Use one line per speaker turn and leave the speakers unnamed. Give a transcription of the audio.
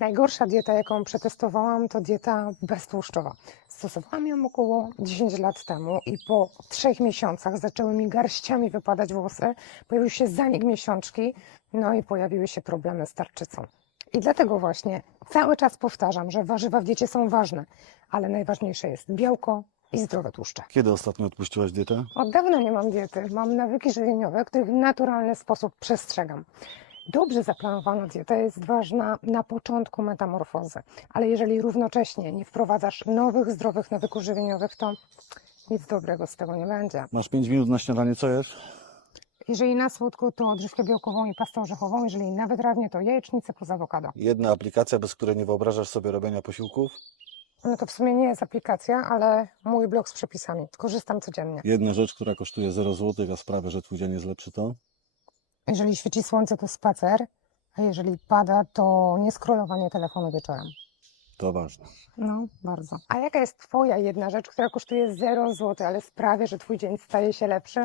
Najgorsza dieta, jaką przetestowałam, to dieta beztłuszczowa. Stosowałam ją około 10 lat temu i po trzech miesiącach zaczęły mi garściami wypadać włosy, pojawił się zanik miesiączki, no i pojawiły się problemy z tarczycą. I dlatego właśnie cały czas powtarzam, że warzywa w diecie są ważne, ale najważniejsze jest białko i zdrowe tłuszcze.
Kiedy ostatnio odpuściłaś dietę?
Od dawna nie mam diety. Mam nawyki żywieniowe, których w naturalny sposób przestrzegam. Dobrze zaplanowana dieta jest ważna na początku metamorfozy, ale jeżeli równocześnie nie wprowadzasz nowych, zdrowych nawyków żywieniowych, to nic dobrego z tego nie będzie.
Masz 5 minut na śniadanie, co jesz?
Jeżeli na słodko, to odżywkę białkową i pastę orzechową, jeżeli na wytrawnie, to jajecznicę plus awokado.
Jedna aplikacja, bez której nie wyobrażasz sobie robienia posiłków?
No to w sumie nie jest aplikacja, ale mój blog z przepisami. Korzystam codziennie.
Jedna rzecz, która kosztuje 0 zł, a sprawia, że twój dzień jest lepszy, to?
Jeżeli świeci słońce, to spacer, a jeżeli pada, to nie scrollowanie telefonu wieczorem.
To ważne.
No, bardzo. A jaka jest Twoja jedna rzecz, która kosztuje 0 zł, ale sprawia, że Twój dzień staje się lepszy?